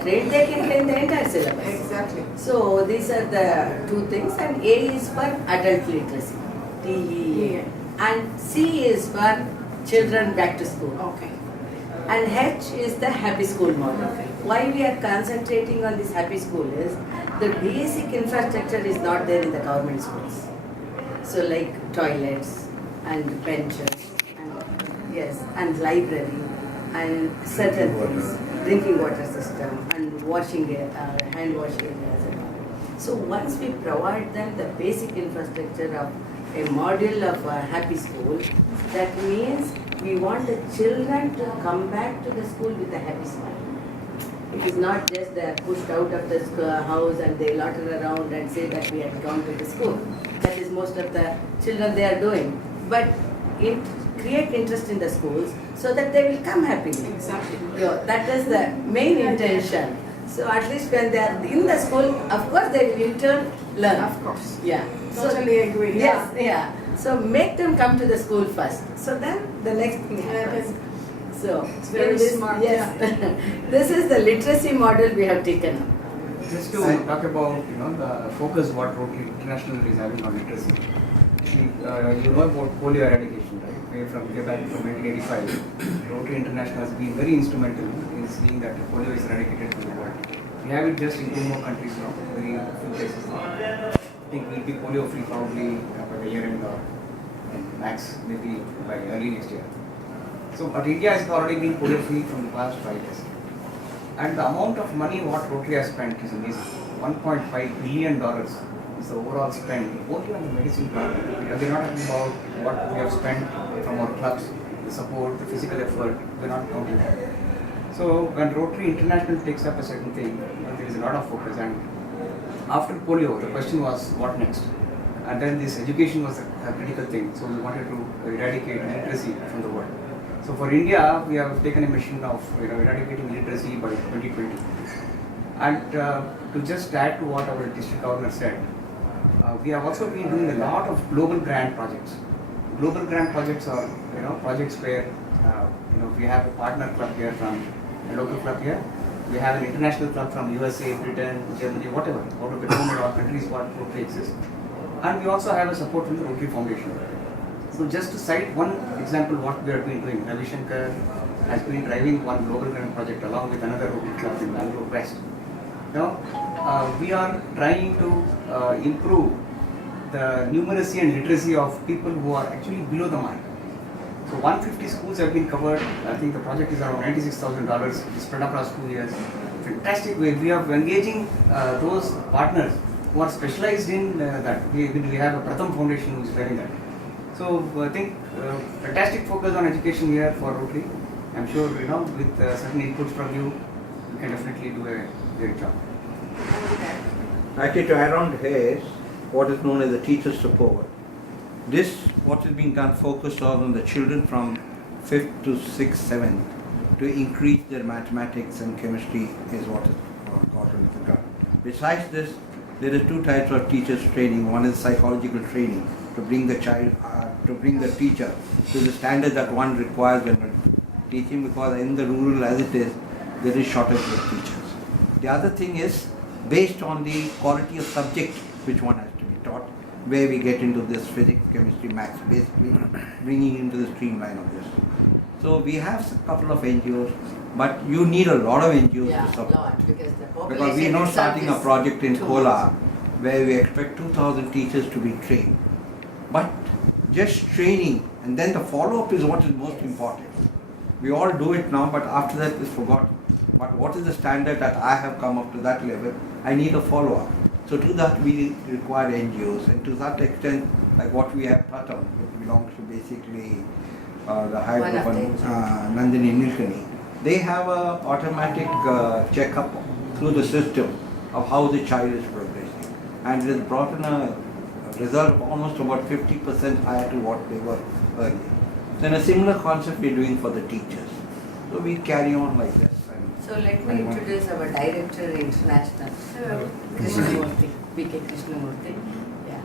trained, they can train the entire syllabus. Exactly. So these are the two things, and A is for adult literacy, TEA, and C is for children back to school. Okay. And H is the happy school model. Why we are concentrating on this happy school is the basic infrastructure is not there in the government schools. So like toilets and benches and yes, and library and certain things, drinking water system and washing hand washing areas and all. So once we provide them the basic infrastructure of a model of a happy school, that means we want the children to come back to the school with a happy smile. It is not just they are pushed out of the house and they loiter around and say that we have gone to the school. That is most of the children they are doing. But create interest in the schools so that they will come happily. Exactly. So that is the main intention. So at least when they are in the school, of course they will in turn learn. Of course. Yeah. Totally agree. Yes, yeah. So make them come to the school first. So then the next thing happens. So it's very smart. Yes. This is the literacy model we have taken up. Just to talk about the focus what Rotary International is having on literacy. You know about polio eradication, right? Way back from 1985. Rotary International has been very instrumental in seeing that polio is eradicated from the world. We have it just in 2 more countries now, very few places now. I think we'll be polio free probably by the year end or max maybe by early next year. So, but India has already been polio free from the past 5 years. And the amount of money what Rotary has spent is amazing. $1.5 billion is the overall spend, only on the medicine part. We're not talking about what we have spent from our clubs, the support, the physical effort, we're not counting that. So when Rotary International takes up a certain thing, there is a lot of focus. And after polio, the question was what next? And then this education was a critical thing. So we wanted to eradicate illiteracy from the world. So for India, we have taken a mission of eradicating illiteracy by 2020. And to just add to what our district governor said, we have also been doing a lot of global grant projects. Global grant projects are projects where we have a partner club here from a local club here. We have an international club from USA, Britain, Germany, whatever, out of the 200 countries what Rotary exists. And we also have a support from the Rotary Foundation. So just to cite one example what we have been doing, Ravi Shankar has been driving one global grant project along with another Rotary club in Belur West. We are trying to improve the numeracy and literacy of people who are actually below the mark. So 150 schools have been covered. I think the project is around $96,000 spread across 2 years. Fantastic way. We are engaging those partners who are specialized in that. We have a Pratham Foundation who is driving that. So I think fantastic focus on education here for Rotary. I'm sure with certain inputs from you, we can definitely do a great job. Actually, to add on to his, what is known as the teacher support. This, what is being done, focused on the children from 5th to 6th, 7th to increase their mathematics and chemistry is what is got into the ground. Besides this, there are 2 types of teachers training. One is psychological training to bring the child, to bring the teacher to the standard that one requires when teaching, because in the rural as it is, there is shortage of teachers. The other thing is based on the quality of subject which one has to be taught, where we get into this physics, chemistry, maths, basically bringing into the streamline of this. So we have a couple of NGOs, but you need a lot of NGOs to support. Because we are now starting a project in Kolar where we expect 2,000 teachers to be trained. But just training and then the follow-up is what is most important. We all do it now, but after that is forgotten. But what is the standard that I have come up to that level? I need a follow-up. So to that we require NGOs, and to that extent, like what we have Pratham, which belongs to basically the high group Nandini Nilkani, they have a automatic checkup through the system of how the child is progressing, and it has brought in a result of almost about 50% higher to what they were earlier. Then a similar concept we are doing for the teachers. So we carry on like this. So let me introduce our Director International, Krishnamurthy, PK Krishnamurthy. Yeah.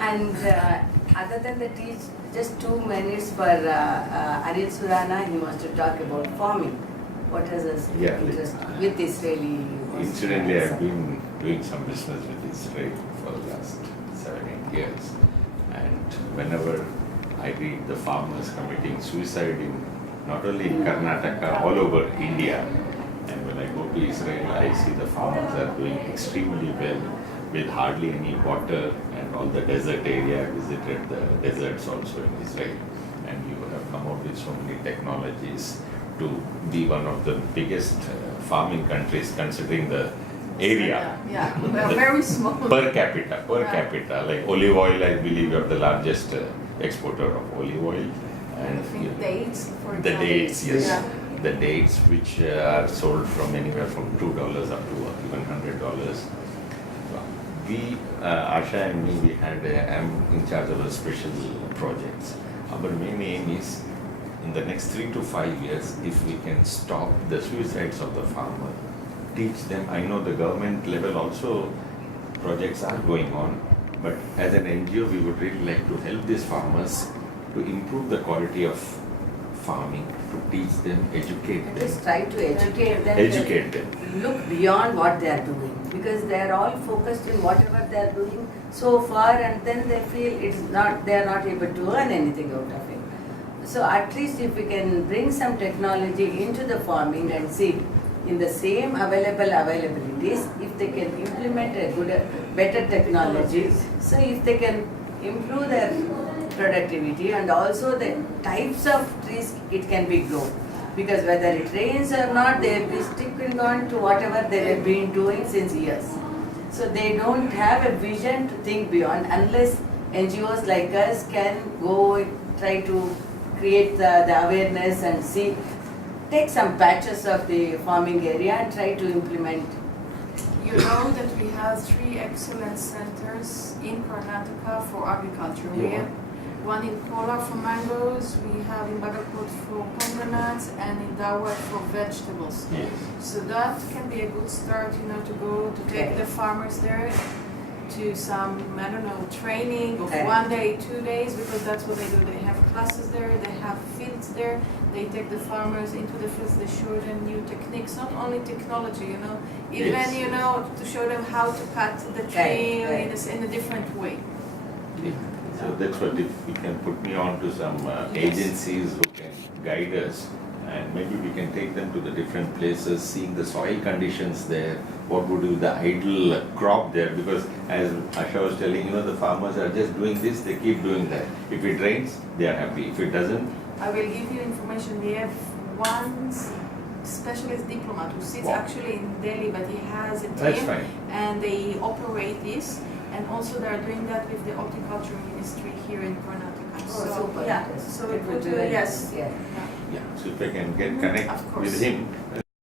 And other than the teach, just 2 minutes for Anil Surana, he wants to talk about farming. What has us Yeah, interest with Israeli? Incidentally, I've been doing some business with Israel for the last 7-8 years, and whenever I read the farmers committing suicide in not only in Karnataka, all over India, and when I go to Israel, I see the farmers are doing extremely well with hardly any water, and all the desert area. I visited the deserts also in Israel, and you have come out with so many technologies to be one of the biggest farming countries considering the area. Yeah, well, very small. Per capita, Right. like olive oil, I believe you're the largest exporter of olive oil. I And think dates, for the example. dates, yes. Yeah. The dates which are sold from anywhere from $2 up to even $100. We, Asha and me, I'm in charge of a special projects. Our main aim is in the next 3 to 5 years, if we can stop the suicides of the farmer, teach them. I know the government level also projects are going on, but as an NGO, we would really like to help these farmers to improve the quality of farming, to teach them, educate And them. just try to educate them. Educate them. Look beyond what they are doing, because they are all focused in whatever they are doing so far, and then they feel they are not able to earn anything out of it. So at least if we can bring some technology into the farming and see in the same availabilities, if they can implement better technology, so if they can improve their productivity and also the types of trees it can be grown. Because whether it rains or not, they will be sticking on to whatever they have been doing since years. So they don't have a vision to think beyond unless NGOs like us can go try to create the awareness and see, take some patches of the farming area and try to implement. You know that we have 3 excellent centers in Karnataka for agriculture. We have one in Kolar for mangoes, we have in Bagakot for pomegranates, and in Dawat for vegetables. Yes. So that can be a good start, to go to take the farmers there to some, training of Okay. 1 day, 2 days, because that's what they do. They have classes there, they have fields there, they take the farmers into the fields, they show them new techniques, not only technology, even, Yes. to show them how to cut the tree Right. in a different way. So that's what, if you can put me on to some agencies who can guide us, and maybe we can take them to the different places, seeing the soil conditions there, what would be the ideal crop there, because as Asha was telling, the farmers are just doing this, they keep doing that. If it rains, they are happy. If it doesn't, I will give you information. We have one specialist diplomat who sits Wow. actually in Delhi, but he has a That's team fine. and they operate this. And also they are doing that with the horticulture ministry here in Karnataka. Oh, super yeah, interesting. so It it would would be do, very yes. nice, yeah. yeah. So if I can get connect Of course. with him,